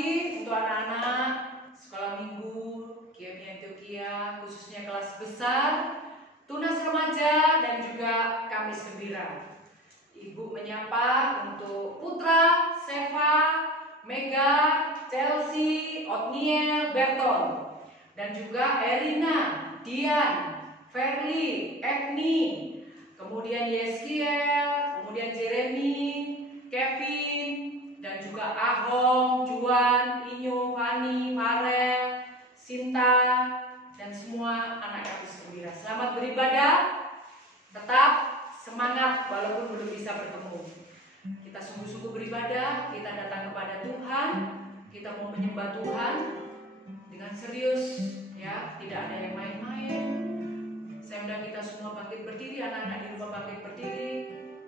pagi untuk anak-anak sekolah minggu GMI Antioquia, khususnya kelas besar, tunas remaja, dan juga Kamis Gembira. Ibu menyapa untuk Putra, Seva, Mega, Chelsea, Otniel, Berton, dan juga Erina, Dian, Verly, Evni, kemudian Yeskiel, kemudian Jeremy, Kevin, dan juga Ahong, Juan, Inyo, Fani, Farel, Sinta, dan semua anak Kamis Gembira. Selamat beribadah, tetap semangat walaupun belum bisa bertemu. Kita sungguh-sungguh beribadah, kita datang kepada Tuhan, kita mau menyembah Tuhan dengan serius, ya, tidak ada yang main-main. Saya undang kita semua bangkit berdiri, anak-anak di rumah bangkit berdiri,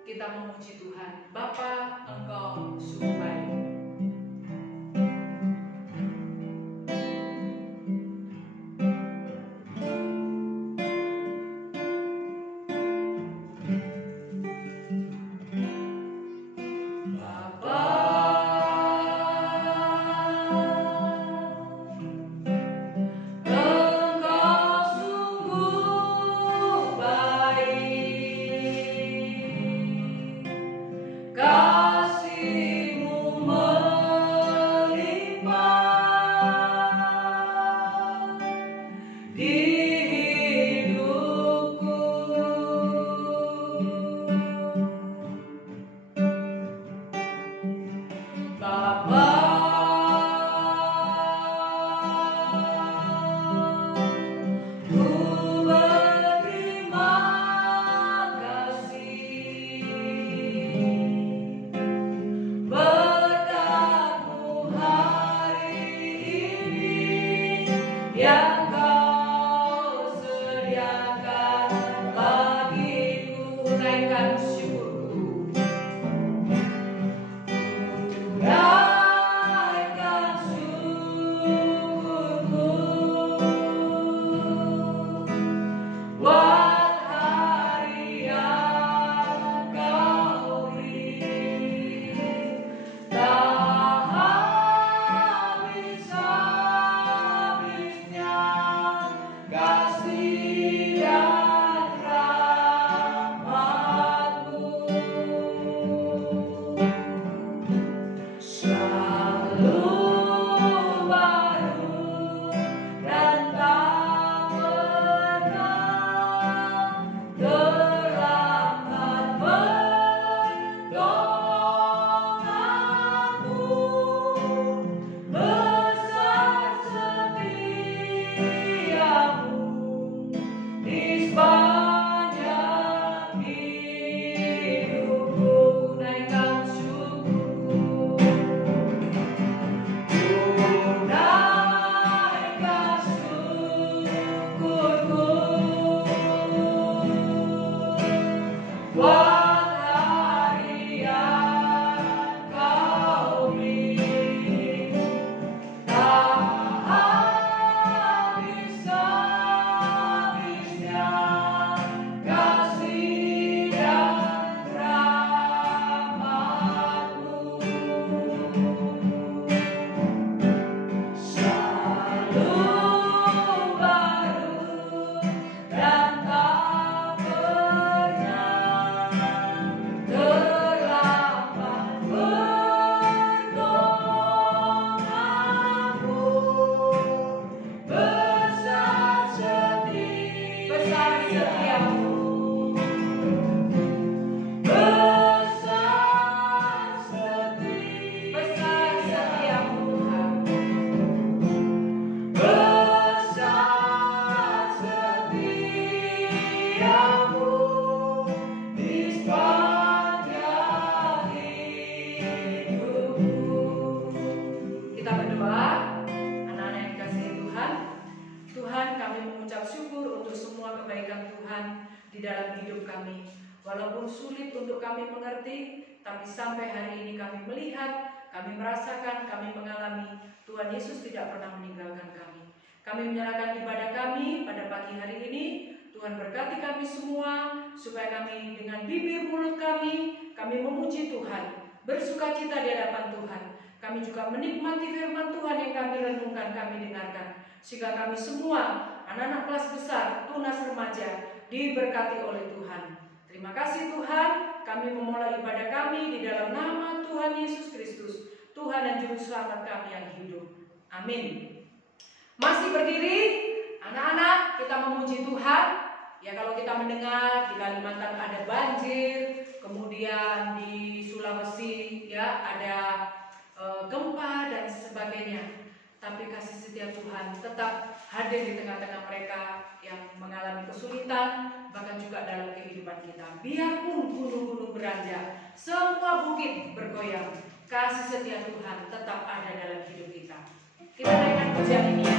kita memuji Tuhan. Bapa, Engkau sungguh baik. Walaupun sulit untuk kami mengerti, tapi sampai hari ini kami melihat, kami merasakan, kami mengalami Tuhan Yesus tidak pernah meninggalkan kami. Kami menyerahkan ibadah kami pada pagi hari ini. Tuhan berkati kami semua, supaya kami dengan bibir mulut kami memuji Tuhan, bersukacita di hadapan Tuhan. Kami juga menikmati firman Tuhan yang kami renungkan, kami dengarkan. Sehingga kami semua, anak-anak kelas besar, tunas remaja, diberkati oleh Tuhan. Terima kasih Tuhan, kami memulai ibadah kami di dalam nama Tuhan Yesus Kristus, Tuhan dan Juru Selamat kami yang hidup. Amin. Masih berdiri, anak-anak, kita memuji Tuhan. Ya, kalau kita mendengar di Kalimantan ada banjir, kemudian di Sulawesi ya ada gempa dan sebagainya. Tapi kasih setia Tuhan tetap hadir di tengah-tengah mereka yang mengalami kesulitan, bahkan juga dalam kehidupan kita. Biarpun gunung-gunung beranjak, semua bukit bergoyang, kasih setia Tuhan tetap ada dalam hidup kita. Kita naikkan pujian ini ya.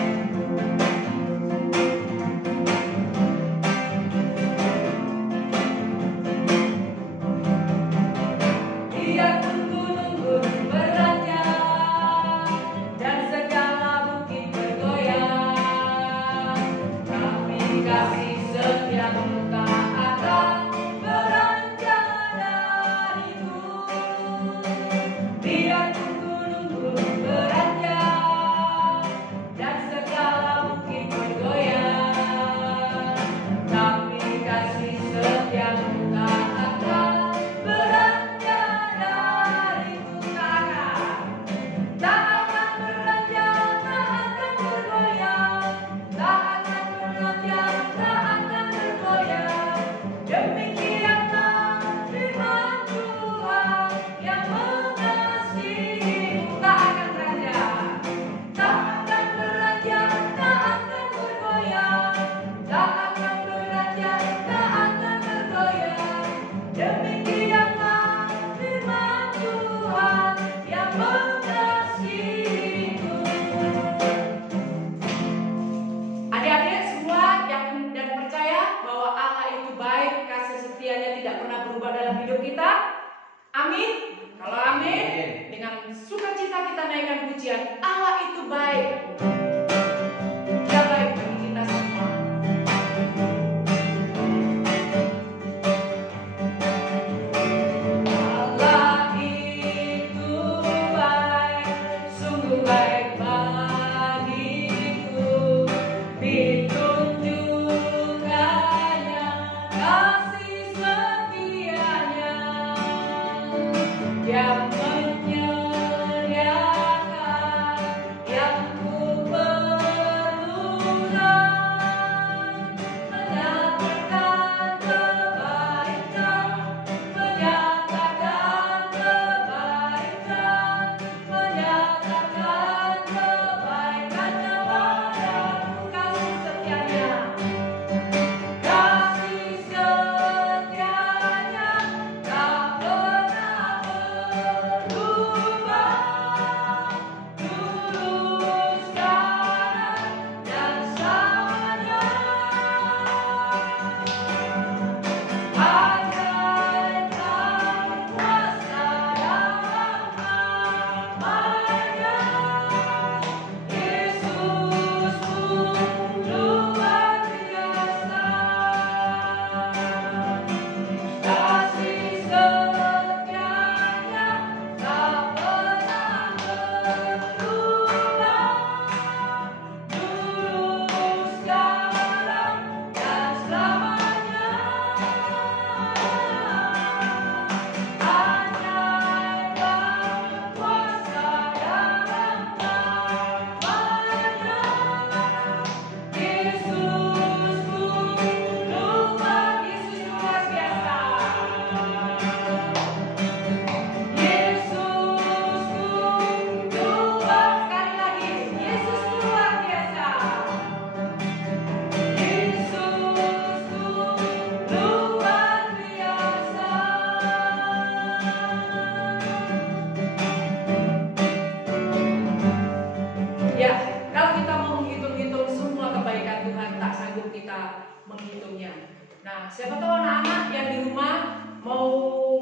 Siapa tahu anak-anak yang di rumah mau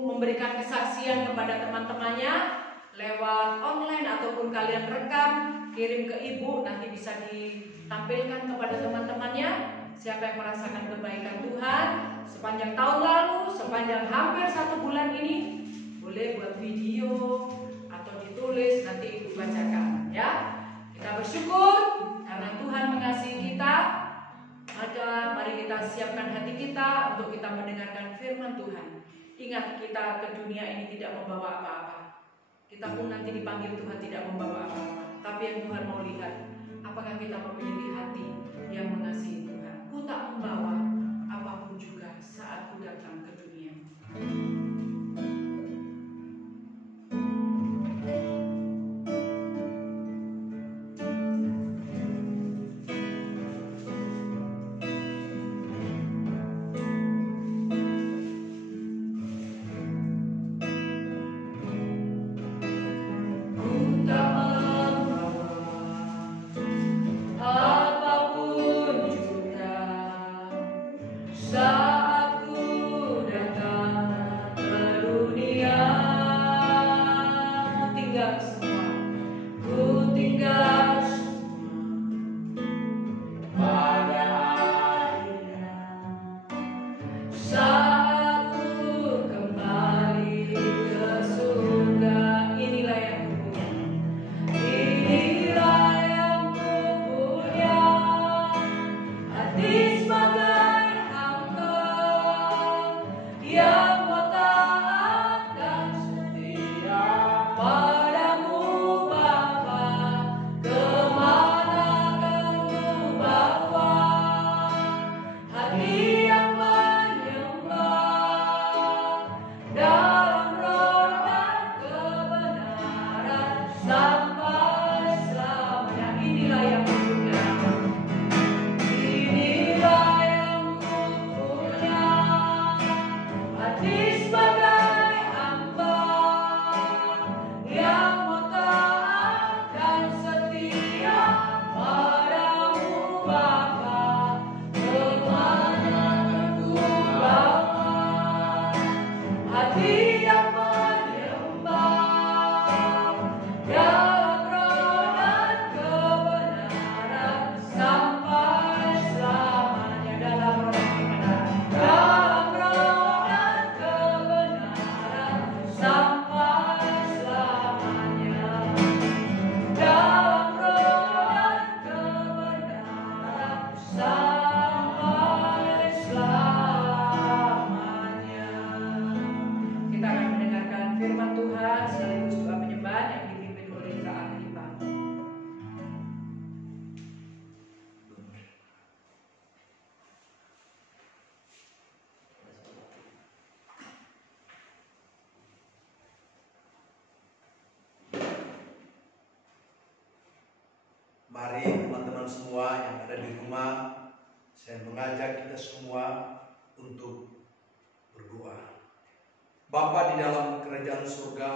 memberikan kesaksian kepada teman-temannya lewat online ataupun kalian rekam, kirim ke ibu, nanti bisa ditampilkan kepada teman-temannya. Siapa yang merasakan kebaikan Tuhan sepanjang tahun lalu, sepanjang hampir 1 bulan ini, boleh buat video atau ditulis, nanti dibacakan ya. Kita bersyukur karena Tuhan mengasihi kita. Maka mari kita siapkan hati kita untuk kita mendengarkan firman Tuhan. Ingat, kita ke dunia ini tidak membawa apa-apa. Kita pun nanti dipanggil Tuhan tidak membawa apa-apa. Tapi yang Tuhan mau lihat, apakah kita memiliki hati yang mengasihi Tuhan. Ku tak membawa apapun juga saat ku datang ke dunia. Mari teman-teman semua yang ada di rumah, saya mengajak kita semua untuk berdoa. Bapa di dalam kerajaan surga,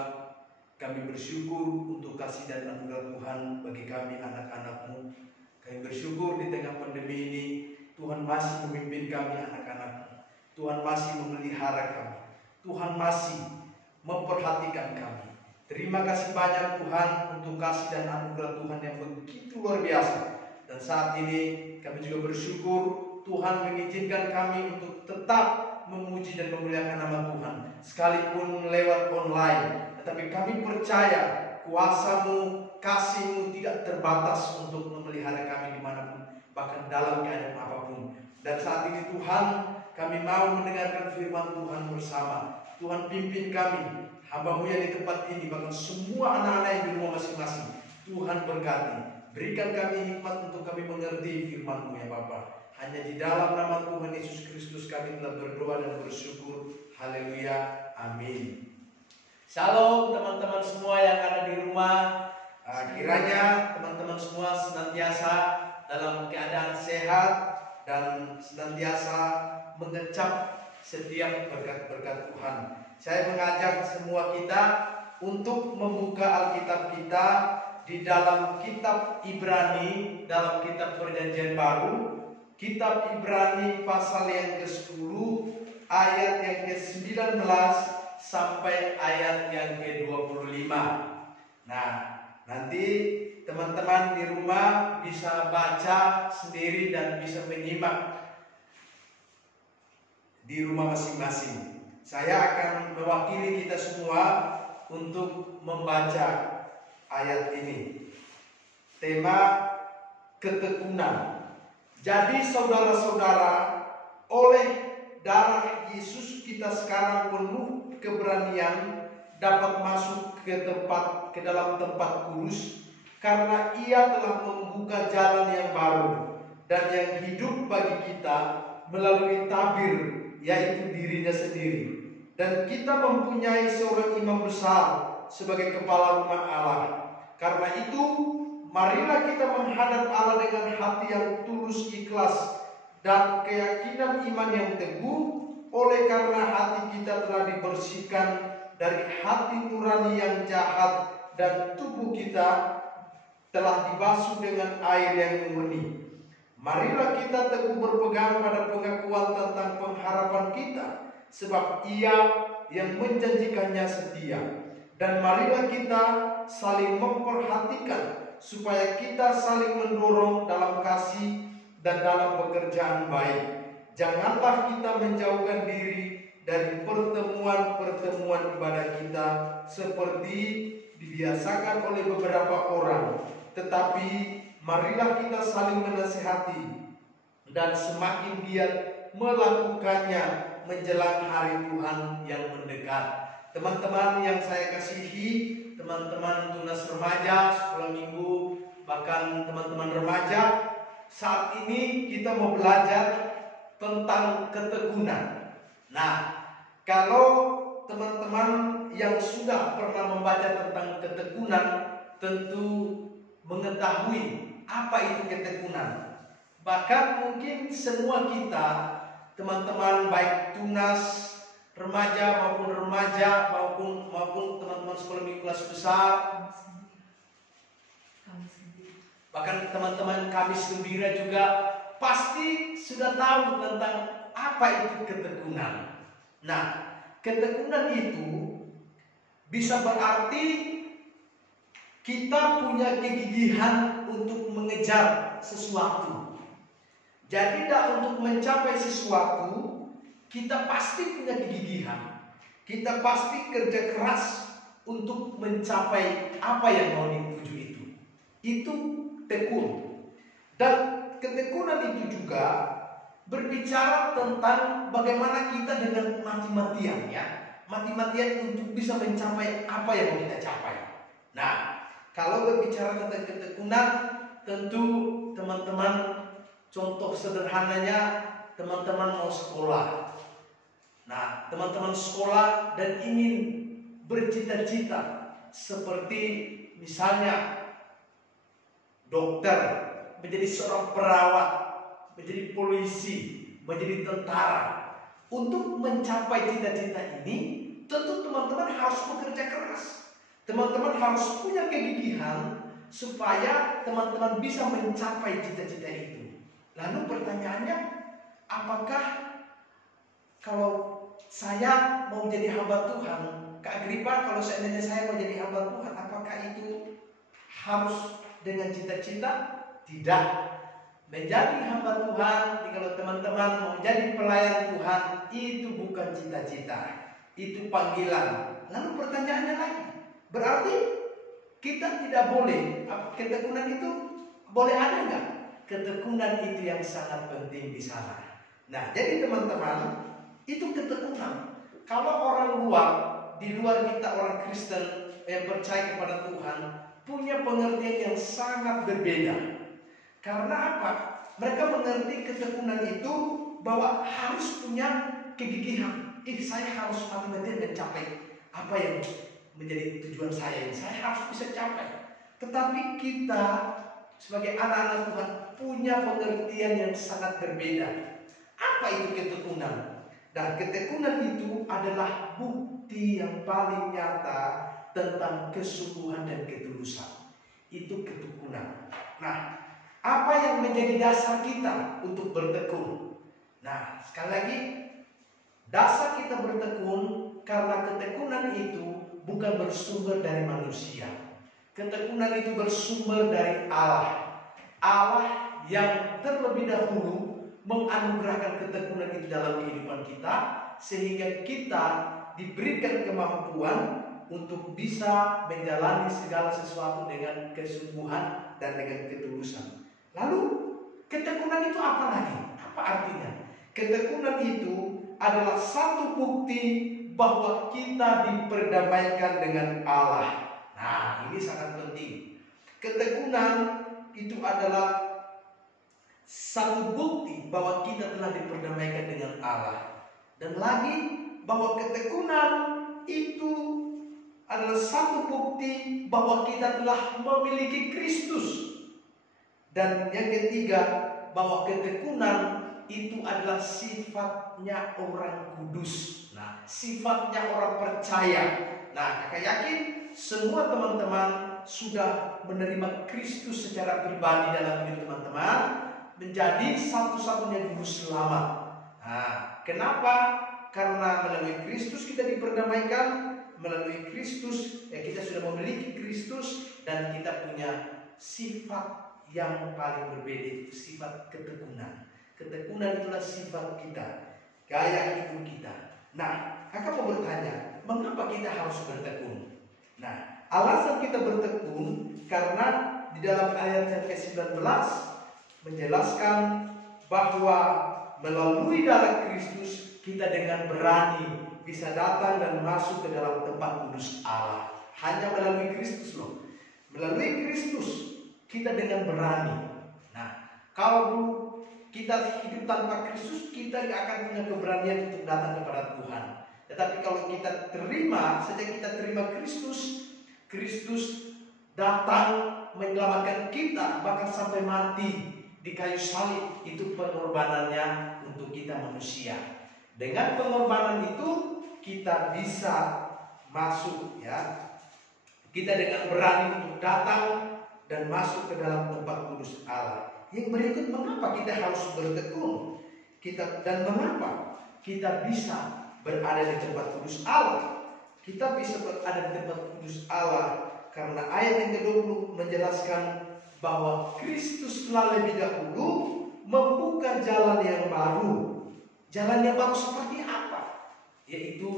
kami bersyukur untuk kasih dan anugerah Tuhan bagi kami anak-anak-Mu. Kami bersyukur di tengah pandemi ini, Tuhan masih memimpin kami anak-anak-Mu. Tuhan masih memelihara kami. Tuhan masih memperhatikan kami. Terima kasih banyak Tuhan untuk kasih dan anugerah Tuhan yang begitu luar biasa. Dan saat ini kami juga bersyukur Tuhan mengizinkan kami untuk tetap memuji dan memuliakan nama Tuhan. Sekalipun lewat online, tetapi kami percaya kuasa-Mu, kasih-Mu tidak terbatas untuk memelihara kami dimanapun, bahkan dalam keadaan apapun. Dan saat ini Tuhan, kami mau mendengarkan firman Tuhan bersama. Tuhan pimpin kami, hamba-Mu yang di tempat ini, bahkan semua anak-anak yang di rumah masing-masing. Tuhan berkati, berikan kami hikmat untuk kami mengerti firman-Mu ya Bapa. Hanya di dalam nama Tuhan Yesus Kristus kami telah berdoa dan bersyukur. Haleluya, amin. Shalom teman-teman semua yang ada di rumah. Kiranya teman-teman semua senantiasa dalam keadaan sehat dan senantiasa mengecap setiap berkat-berkat Tuhan. Saya mengajak semua kita untuk membuka Alkitab kita di dalam kitab Ibrani, dalam kitab Perjanjian Baru, kitab Ibrani pasal yang ke-10 ayat yang ke-19 sampai ayat yang ke-25. Nah, nanti teman-teman di rumah bisa baca sendiri dan bisa menyimak di rumah masing-masing. Saya akan mewakili kita semua untuk membaca ayat ini. Tema ketekunan. Jadi saudara-saudara, oleh darah Yesus kita sekarang penuh keberanian dapat masuk ke dalam tempat kudus, karena Ia telah membuka jalan yang baru dan yang hidup bagi kita melalui tabir, yaitu dirinya sendiri. Dan kita mempunyai seorang imam besar sebagai kepala rumah Allah. Karena itu, marilah kita menghadap Allah dengan hati yang tulus ikhlas dan keyakinan iman yang teguh, oleh karena hati kita telah dibersihkan dari hati nurani yang jahat dan tubuh kita telah dibasuh dengan air yang murni. Marilah kita teguh berpegang pada pengakuan tentang pengharapan kita, sebab Ia yang menjanjikannya setia. Dan marilah kita saling memperhatikan supaya kita saling mendorong dalam kasih dan dalam pekerjaan baik. Janganlah kita menjauhkan diri dari pertemuan-pertemuan ibadah kita seperti dibiasakan oleh beberapa orang, tetapi marilah kita saling menasihati dan semakin giat melakukannya menjelang hari Tuhan yang mendekat. Teman-teman yang saya kasihi, teman-teman tunas remaja, sekolah minggu, bahkan teman-teman remaja, saat ini kita mau belajar tentang ketekunan. Nah, kalau teman-teman yang sudah pernah membaca tentang ketekunan tentu mengetahui apa itu ketekunan. Bahkan mungkin semua kita, teman-teman baik tunas remaja maupun teman-teman sekolah minggu kelas besar, bahkan teman-teman Kamis Gembira juga pasti sudah tahu tentang apa itu ketekunan. Nah, ketekunan itu bisa berarti kita punya kegigihan untuk mengejar sesuatu. Jadi untuk mencapai sesuatu, kita pasti punya kegigihan. Kita pasti kerja keras untuk mencapai apa yang mau dituju itu. Itu tekun. Dan ketekunan itu juga berbicara tentang bagaimana kita dengan mati-matian, ya. Mati-matian untuk bisa mencapai apa yang mau kita capai. Nah, kalau berbicara tentang ketekunan, tentu teman-teman, contoh sederhananya, teman-teman mau sekolah. Nah, teman-teman sekolah dan ingin bercita-cita seperti misalnya dokter, menjadi seorang perawat, menjadi polisi, menjadi tentara. Untuk mencapai cita-cita ini, tentu teman-teman harus bekerja keras. Teman-teman harus punya kegigihan supaya teman-teman bisa mencapai cita-cita itu. Lalu pertanyaannya, apakah kalau saya mau jadi hamba Tuhan, Kak Agripa, kalau seandainya saya mau jadi hamba Tuhan, apakah itu harus dengan cita-cita? Tidak. Menjadi hamba Tuhan, kalau teman-teman mau jadi pelayan Tuhan, itu bukan cita-cita, itu panggilan. Lalu pertanyaannya lagi, berarti kita tidak boleh, ketekunan itu boleh ada nggak? Ketekunan itu yang sangat penting di sana. Nah, jadi teman-teman, itu ketekunan. Kalau orang luar, di luar kita orang Kristen yang percaya kepada Tuhan, punya pengertian yang sangat berbeda. Karena apa? Mereka mengerti ketekunan itu bahwa harus punya kegigihan. Saya harus mati-matian mencapai apa yang menjadi tujuan saya. Saya harus bisa capai. Tetapi kita sebagai anak-anak Tuhan punya pengertian yang sangat berbeda. Apa itu ketekunan? Dan ketekunan itu adalah bukti yang paling nyata tentang kesungguhan dan ketulusan. Itu ketekunan. Nah, apa yang menjadi dasar kita untuk bertekun? Nah, sekali lagi, dasar kita bertekun karena ketekunan itu bukan bersumber dari manusia. Ketekunan itu bersumber dari Allah. Allah yang terlebih dahulu menganugerahkan ketekunan itu dalam kehidupan kita, sehingga kita diberikan kemampuan untuk bisa menjalani segala sesuatu dengan kesungguhan dan dengan ketulusan. Lalu ketekunan itu apa lagi? Apa artinya? Ketekunan itu adalah satu bukti bahwa kita diperdamaikan dengan Allah. Nah, ini sangat penting. Ketekunan itu adalah satu bukti bahwa kita telah diperdamaikan dengan Allah. Dan lagi bahwa ketekunan itu adalah satu bukti bahwa kita telah memiliki Kristus. Dan yang ketiga, bahwa ketekunan itu adalah sifatnya orang kudus. Nah, sifatnya orang percaya. Nah, kakak yakin semua teman-teman sudah menerima Kristus secara pribadi dalam hidup teman-teman, menjadi satu-satunya juru selamat. Nah, kenapa? Karena melalui Kristus kita diperdamaikan. Melalui Kristus kita sudah memiliki Kristus, dan kita punya sifat yang paling berbeda, sifat ketekunan. Ketekunan itulah sifat kita, gaya hidup kita. Nah, kakak mau bertanya, mengapa kita harus bertekun? Nah, alasan kita bertekun karena di dalam ayat yang ke-19 menjelaskan bahwa melalui darah Kristus kita dengan berani bisa datang dan masuk ke dalam tempat kudus Allah. Hanya melalui Kristus loh. Melalui Kristus kita dengan berani. Nah, kalau dulu kita hidup tanpa Kristus, kita akan punya keberanian untuk datang kepada Tuhan. Tetapi kalau kita terima, sejak kita terima Kristus, Kristus datang menyelamatkan kita, bahkan sampai mati di kayu salib. Itu pengorbanannya untuk kita manusia. Dengan pengorbanan itu kita bisa masuk, ya. Kita dengan berani untuk datang dan masuk ke dalam tempat kudus Allah. Yang berikut, mengapa kita harus bertekun? Dan mengapa kita bisa berada di tempat kudus Allah? Kita bisa berada di tempat kudus Allah karena ayat yang ke-20 menjelaskan bahwa Kristus telah lebih dahulu membuka jalan yang baru. Jalan yang baru seperti apa? Yaitu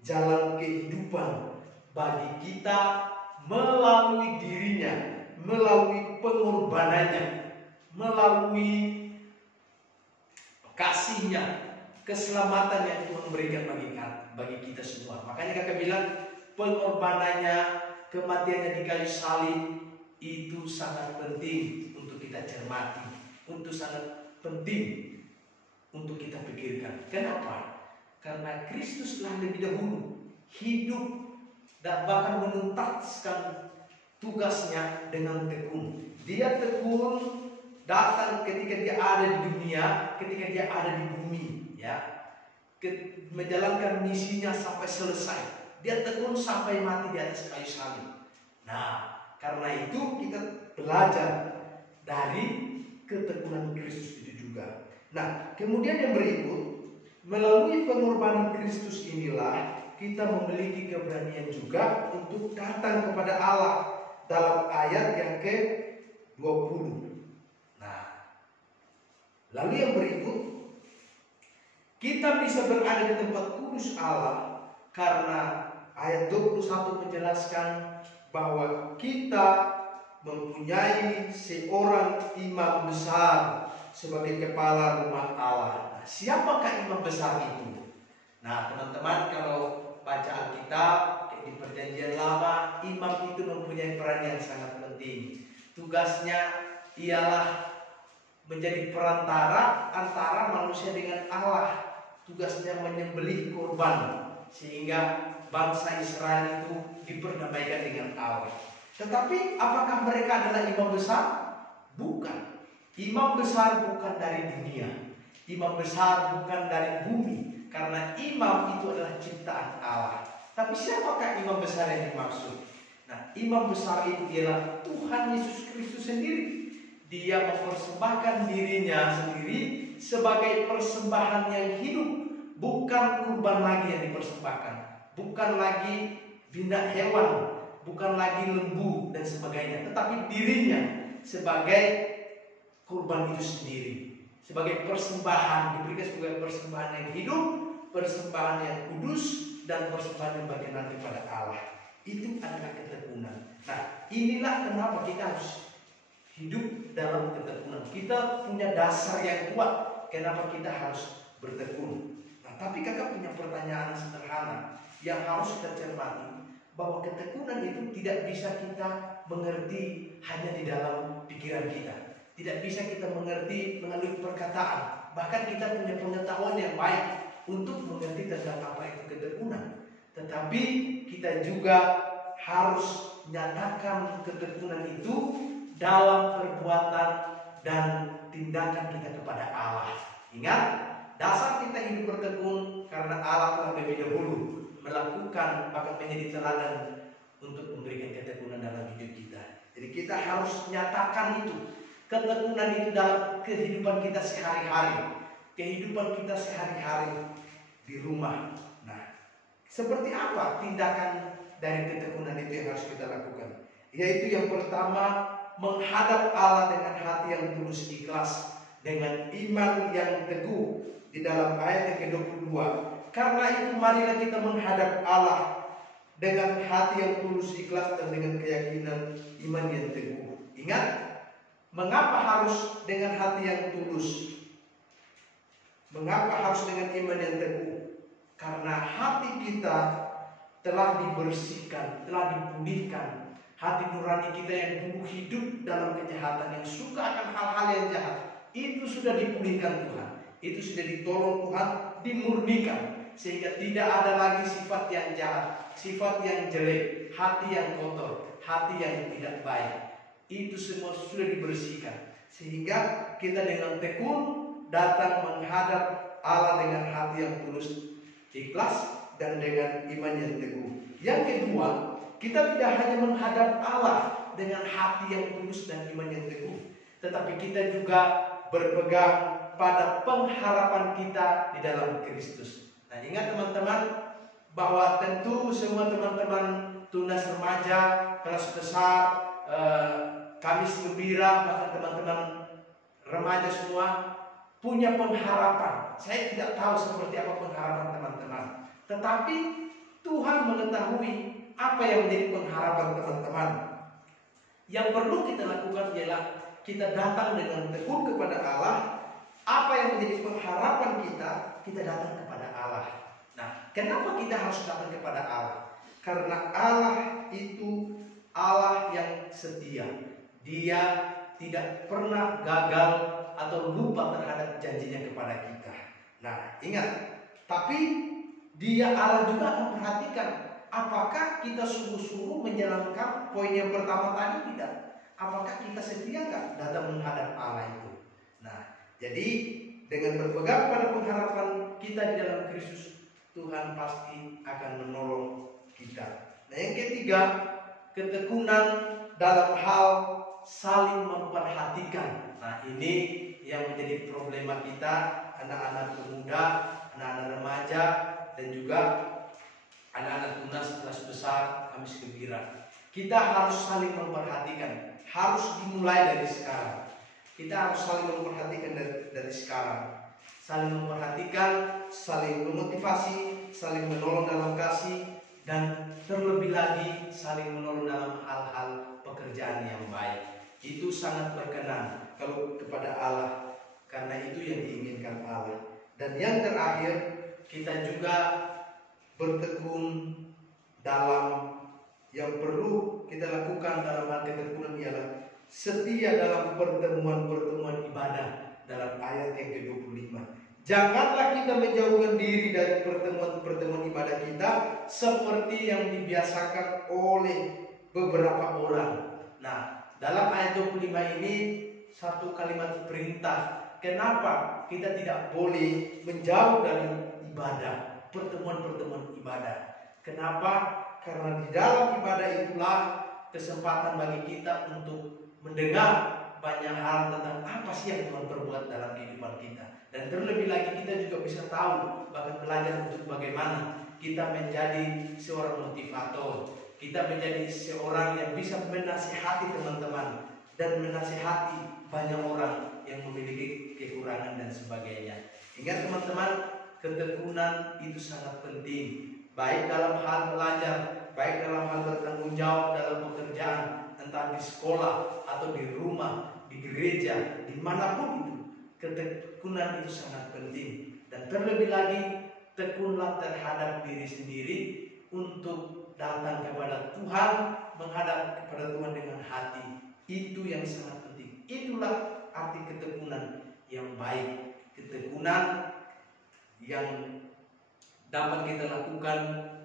jalan kehidupan bagi kita melalui dirinya, melalui pengorbanannya, melalui kasihnya, keselamatan yang Tuhan berikan bagi kita semua. Makanya kakak bilang pengorbanannya, kematiannya di kayu salib itu sangat penting untuk kita cermati, untuk sangat penting untuk kita pikirkan. Kenapa? Karena Kristus telah lebih dahulu hidup dan bahkan menuntaskan tugasnya dengan tekun. Dia tekun datang ketika dia ada di dunia, ketika dia ada di bumi, ya, menjalankan misinya sampai selesai. Dia tekun sampai mati di atas kayu salib. Nah, karena itu kita belajar dari ketekunan Kristus itu juga. Nah, kemudian yang berikut, melalui pengorbanan Kristus inilah kita memiliki keberanian juga untuk datang kepada Allah dalam ayat yang ke-20. Nah, lalu yang berikut, kita bisa berada di tempat kudus Allah karena ayat 21 menjelaskan bahwa kita mempunyai seorang imam besar sebagai kepala rumah Allah. Nah, siapakah imam besar itu? Nah, teman-teman, kalau baca Alkitab di Perjanjian Lama, imam itu mempunyai peran yang sangat penting. Tugasnya ialah menjadi perantara antara manusia dengan Allah. Tugasnya menyembelih korban sehingga bangsa Israel itu diperdamaikan dengan Allah. Tetapi apakah mereka adalah imam besar? Bukan. Imam besar bukan dari dunia. Imam besar bukan dari bumi. Karena imam itu adalah ciptaan Allah. Tapi siapakah imam besar yang dimaksud? Nah, imam besar itu ialah Tuhan Yesus Kristus sendiri. Dia mempersembahkan dirinya sendiri sebagai persembahan yang hidup. Bukan kurban lagi yang dipersembahkan. Bukan lagi bina hewan. Bukan lagi lembu dan sebagainya. Tetapi dirinya sebagai kurban itu sendiri. Sebagai persembahan. Diberikan sebagai persembahan yang hidup. Persembahan yang kudus. Dan persembahan yang bagian nanti pada Allah. Itu adalah ketekunan. Nah, inilah kenapa kita harus hidup dalam ketekunan. Kita punya dasar yang kuat. Kenapa kita harus bertekun? Nah, tapi kakak punya pertanyaan sederhana yang harus kita cermati, bahwa ketekunan itu tidak bisa kita mengerti hanya di dalam pikiran kita. Tidak bisa kita mengerti melalui perkataan. Bahkan kita punya pengetahuan yang baik untuk mengerti tentang apa itu ketekunan. Tetapi kita juga harus nyatakan ketekunan itu dalam perbuatan dan tindakan kita kepada Allah. Ingat, dasar kita hidup bertekun karena Allah telah lebih dahulu melakukan, bahkan menjadi teladan untuk memberikan ketekunan dalam hidup kita. Jadi kita harus nyatakan itu, ketekunan itu dalam kehidupan kita sehari-hari, kehidupan kita sehari-hari di rumah. Nah, seperti apa tindakan dari ketekunan itu yang harus kita lakukan? Yaitu yang pertama, menghadap Allah dengan hati yang tulus ikhlas, dengan iman yang teguh. Di dalam ayat yang ke-22, karena itu marilah kita menghadap Allah dengan hati yang tulus ikhlas dan dengan keyakinan iman yang teguh. Ingat, mengapa harus dengan hati yang tulus? Mengapa harus dengan iman yang teguh? Karena hati kita telah dibersihkan, telah dipulihkan. Hati nurani kita yang dulu hidup dalam kejahatan, yang suka akan hal-hal yang jahat, itu sudah dipulihkan Tuhan. Itu sudah ditolong Tuhan, dimurnikan, sehingga tidak ada lagi sifat yang jahat, sifat yang jelek, hati yang kotor, hati yang tidak baik. Itu semua sudah dibersihkan, sehingga kita dengan tekun datang menghadap Allah dengan hati yang tulus ikhlas dan dengan iman yang teguh. Yang kedua, kita tidak hanya menghadap Allah dengan hati yang tulus dan iman yang teguh, tetapi kita juga berpegang pada pengharapan kita di dalam Kristus. Nah, ingat teman-teman, bahwa tentu semua teman-teman tunas remaja, kelas besar, Kamis Gembira, bahkan teman-teman remaja semua punya pengharapan. Saya tidak tahu seperti apa pengharapan teman-teman, tetapi Tuhan mengetahui apa yang menjadi pengharapan teman-teman. Yang perlu kita lakukan ialah kita datang dengan tekun kepada Allah. Apa yang menjadi pengharapan kita, kita datang kepada Allah. Nah, kenapa kita harus datang kepada Allah? Karena Allah itu Allah yang setia. Dia tidak pernah gagal atau lupa terhadap janjinya kepada kita. Nah, ingat, tapi Dia Allah juga akan perhatikan apakah kita sungguh-sungguh menjalankan poin yang pertama tadi tidak. Apakah kita setia nggak datang menghadap Allah itu? Nah, jadi dengan berpegang pada pengharapan kita di dalam Kristus, Tuhan pasti akan menolong kita. Nah, yang ketiga, ketekunan dalam hal saling memperhatikan. Nah, ini yang menjadi problema kita, anak-anak pemuda, anak-anak remaja, dan juga anak-anak tunas kelas besar Kamis Gembira. Kita harus saling memperhatikan, harus dimulai dari sekarang. Kita harus saling memperhatikan dari sekarang. Saling memperhatikan, saling memotivasi, saling menolong dalam kasih, dan terlebih lagi saling menolong dalam hal-hal pekerjaan yang baik. Itu sangat berkenan kalau kepada Allah, karena itu yang diinginkan Allah. Dan yang terakhir, kita juga bertekun dalam yang perlu kita lakukan dalam hal ketekunan ialah setia dalam pertemuan-pertemuan ibadah dalam ayat yang ke-25. Janganlah kita menjauhkan diri dari pertemuan-pertemuan ibadah kita seperti yang dibiasakan oleh beberapa orang. Nah, dalam ayat 25 ini satu kalimat perintah. Kenapa kita tidak boleh menjauh dari ibadah, pertemuan-pertemuan ibadah? Kenapa? Karena di dalam ibadah itulah kesempatan bagi kita untuk mendengar banyak hal tentang apa sih yang Tuhan perbuat dalam kehidupan kita. Dan terlebih lagi kita juga bisa tahu, bahkan belajar untuk bagaimana kita menjadi seorang motivator. Kita menjadi seorang yang bisa menasihati teman-teman dan menasihati banyak orang yang memiliki kekurangan dan sebagainya. Ingat teman-teman, ketekunan itu sangat penting, baik dalam hal belajar baik dalam hal bertanggung jawab dalam pekerjaan, entah di sekolah atau di rumah, di gereja, dimanapun itu, ketekunan itu sangat penting. Dan terlebih lagi, tekunlah terhadap diri sendiri untuk datang kepada Tuhan, menghadap kepada Tuhan dengan hati. Itu yang sangat penting. Itulah arti ketekunan yang baik, ketekunan yang dapat kita lakukan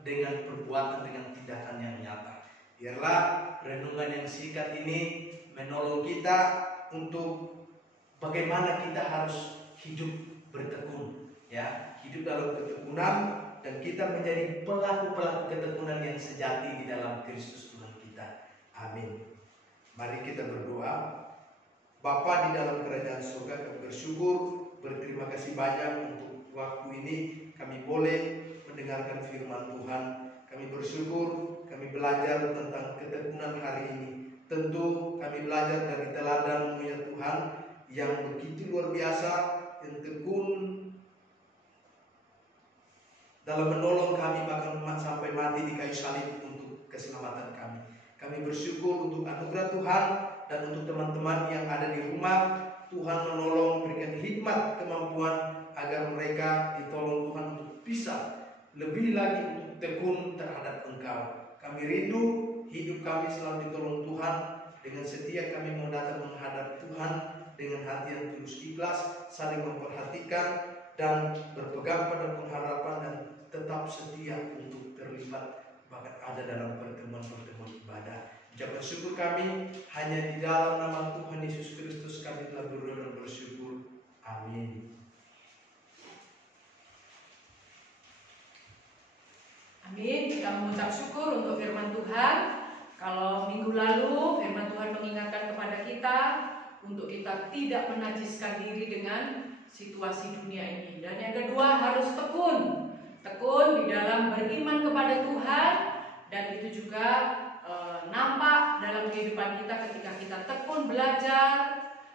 dengan perbuatan, dengan tindakan yang nyata. Biarlah renungan yang singkat ini menolong kita untuk bagaimana kita harus hidup bertekun, ya, hidup dalam ketekunan, dan kita menjadi pelaku-pelaku ketekunan yang sejati di dalam Kristus Tuhan kita. Amin. Mari kita berdoa. Bapa di dalam kerajaan surga, kami bersyukur, berterima kasih banyak untuk waktu ini kami boleh mendengarkan firman Tuhan. Kami bersyukur, kami belajar tentang ketekunan hari ini. Tentu kami belajar dari teladan ya Tuhan yang begitu luar biasa, yang tekun dalam menolong kami bahkan sampai mati di kayu salib untuk keselamatan kami. Kami bersyukur untuk anugerah Tuhan dan untuk teman-teman yang ada di rumah. Tuhan menolong, berikan hikmat, kemampuan agar mereka ditolong Tuhan untuk bisa lebih lagi untuk tekun terhadap Engkau. Kami rindu hidup kami selalu ditolong Tuhan. Dengan setia kami mau datang menghadap Tuhan dengan hati yang tulus ikhlas, saling memperhatikan dan berpegang pada pengharapan, dan tetap setia untuk terlibat bahkan ada dalam pertemuan-pertemuan ibadah. Ucapan syukur kami hanya di dalam nama Tuhan Yesus Kristus kami telah berdoa dan bersyukur. Amin. Amin. Kita mengucap syukur untuk firman Tuhan. Kalau minggu lalu firman Tuhan mengingatkan kepada kita untuk kita tidak menajiskan diri dengan situasi dunia ini. Dan yang kedua, harus tekun. Tekun di dalam beriman kepada Tuhan, dan itu juga nampak dalam kehidupan kita ketika kita tekun belajar,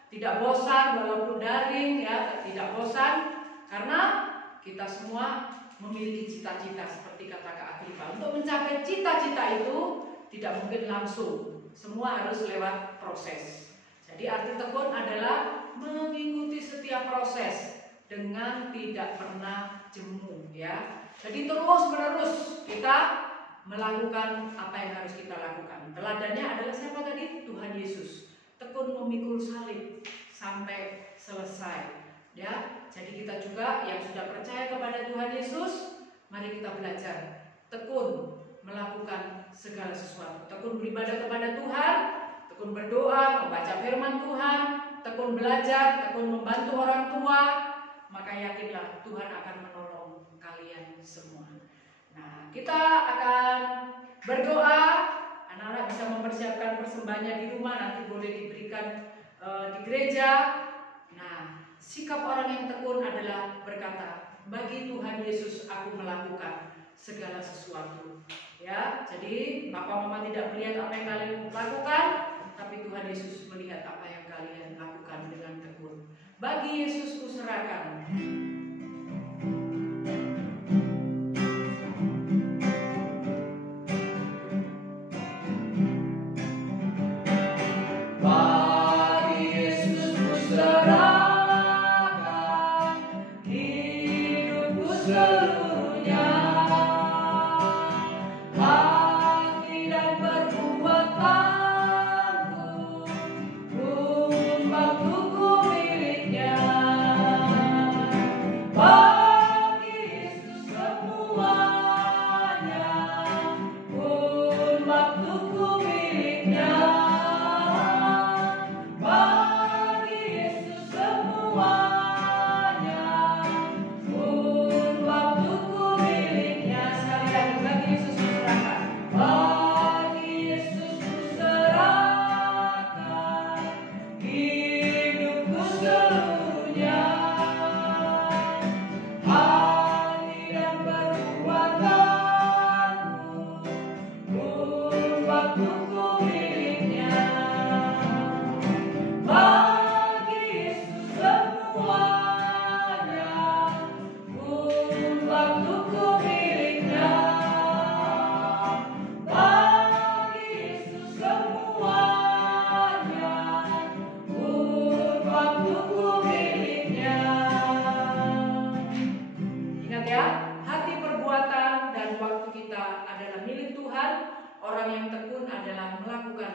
tidak bosan walaupun daring, ya, tidak bosan, karena kita semua memiliki cita-cita seperti kata Kak Agripa. Untuk mencapai cita-cita itu tidak mungkin langsung, semua harus lewat proses. Jadi arti tekun adalah mengikuti setiap proses dengan tidak pernah jemu, ya. Jadi terus-menerus kita melakukan apa yang harus kita lakukan. Teladannya adalah siapa tadi? Tuhan Yesus. Tekun memikul salib sampai selesai. Ya, jadi kita juga yang sudah percaya kepada Tuhan Yesus, mari kita belajar tekun melakukan segala sesuatu. Tekun beribadah kepada Tuhan, tekun berdoa, membaca firman Tuhan, tekun belajar, tekun membantu orang tua, maka yakinlah Tuhan akan menolong kalian semua. Nah, kita akan berdoa. Anak-anak bisa mempersiapkan persembahannya di rumah, nanti boleh diberikan di gereja. Nah, sikap orang yang tekun adalah berkata, bagi Tuhan Yesus aku melakukan segala sesuatu. Ya, jadi Papa Mama tidak melihat apa yang kalian lakukan, tapi Tuhan Yesus melihat apa yang kalian lakukan dengan tekun. Bagi Yesus kuserahkan.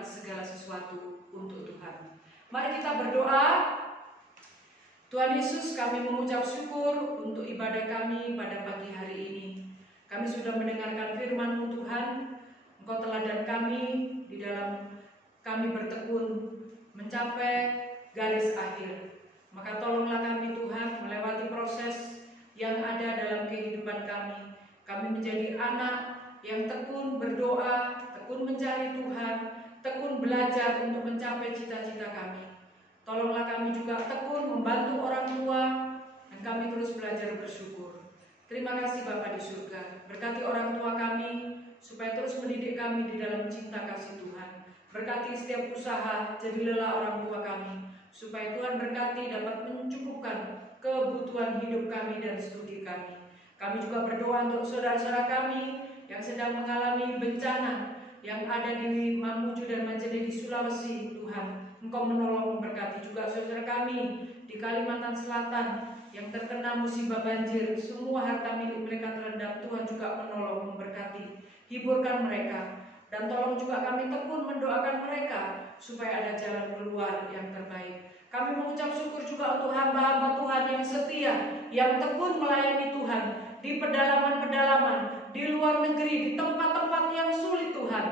segala sesuatu untuk Tuhan. Mari kita berdoa. Tuhan Yesus, kami mengucap syukur untuk ibadah kami pada pagi hari ini. Kami sudah mendengarkan firman-Mu Tuhan. Engkau teladan kami di dalam kami bertekun mencapai garis akhir. Maka tolonglah kami Tuhan melewati proses yang ada dalam kehidupan kami. Kami menjadi anak yang tekun berdoa, tekun mencari Tuhan, tekun belajar untuk mencapai cita-cita kami. Tolonglah kami juga tekun membantu orang tua, dan kami terus belajar bersyukur. Terima kasih Bapa di surga. Berkati orang tua kami, supaya terus mendidik kami di dalam cinta kasih Tuhan. Berkati setiap usaha, jadilah orang tua kami, supaya Tuhan berkati dapat mencukupkan kebutuhan hidup kami dan studi kami. Kami juga berdoa untuk saudara-saudara kami yang sedang mengalami bencana yang ada di Mamuju dan Majene di Sulawesi, Tuhan. Engkau menolong memberkati juga saudara kami di Kalimantan Selatan yang terkena musibah banjir. Semua harta milik mereka terendam, Tuhan juga menolong memberkati. Hiburkan mereka. Dan tolong juga kami tekun mendoakan mereka supaya ada jalan keluar yang terbaik. Kami mengucap syukur juga untuk hamba-hamba Tuhan yang setia, yang tekun melayani Tuhan di pedalaman-pedalaman, di luar negeri, di tempat-tempat yang sulit Tuhan,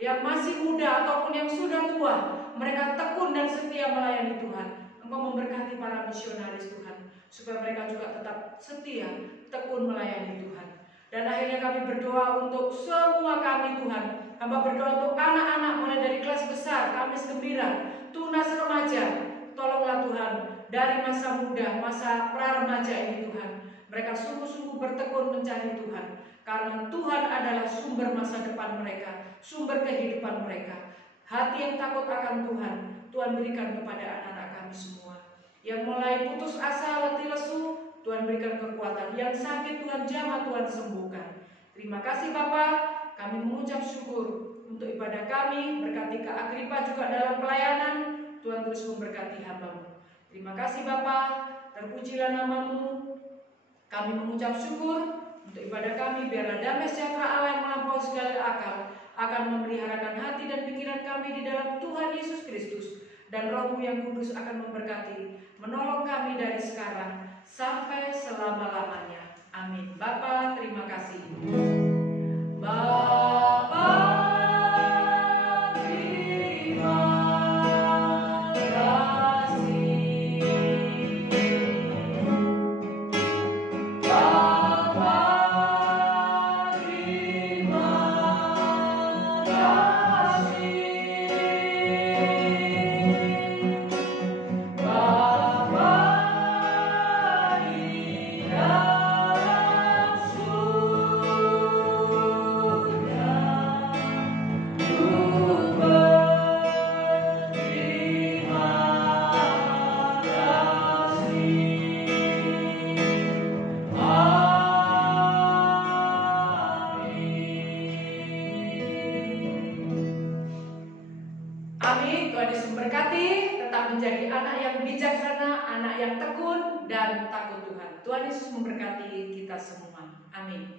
yang masih muda ataupun yang sudah tua. Mereka tekun dan setia melayani Tuhan. Engkau memberkati para misionaris Tuhan, supaya mereka juga tetap setia, tekun melayani Tuhan. Dan akhirnya kami berdoa untuk semua kami Tuhan. Hamba berdoa untuk anak-anak mulai dari kelas besar, Kamis Gembira, Tunas Remaja. Tolonglah Tuhan, dari masa muda, masa pra-remaja ini Tuhan, mereka sungguh-sungguh bertekun mencari Tuhan. Karena Tuhan adalah sumber masa depan mereka, sumber kehidupan mereka. Hati yang takut akan Tuhan, Tuhan berikan kepada anak-anak kami semua. Yang mulai putus asa, letih lesu, Tuhan berikan kekuatan. Yang sakit Tuhan jamah, Tuhan sembuhkan. Terima kasih Bapa, kami mengucap syukur untuk ibadah kami. Berkati Kak Agripa juga dalam pelayanan. Tuhan terus memberkati hamba-Mu. Terima kasih Bapa, terpujilah nama-Mu. Kami mengucap syukur untuk ibadah kami. Biarlah damai sejahtera Allah yang melampaui segala akal akan memeliharakan hati dan pikiran kami di dalam Tuhan Yesus Kristus. Dan Roh-Mu yang kudus akan memberkati, menolong kami dari sekarang sampai selama-lamanya. Amin. Bapa, terima kasih. Bapa, terima kasih. Bapa, terima kasih. Bapa di dalam surga, ku berterima kasih. Amin. Tuhan Yesus memberkati. Tetap menjadi anak yang bijaksana, anak yang tekun dan takut Tuhan. Tuhan Yesus memberkati kita semua. Amin.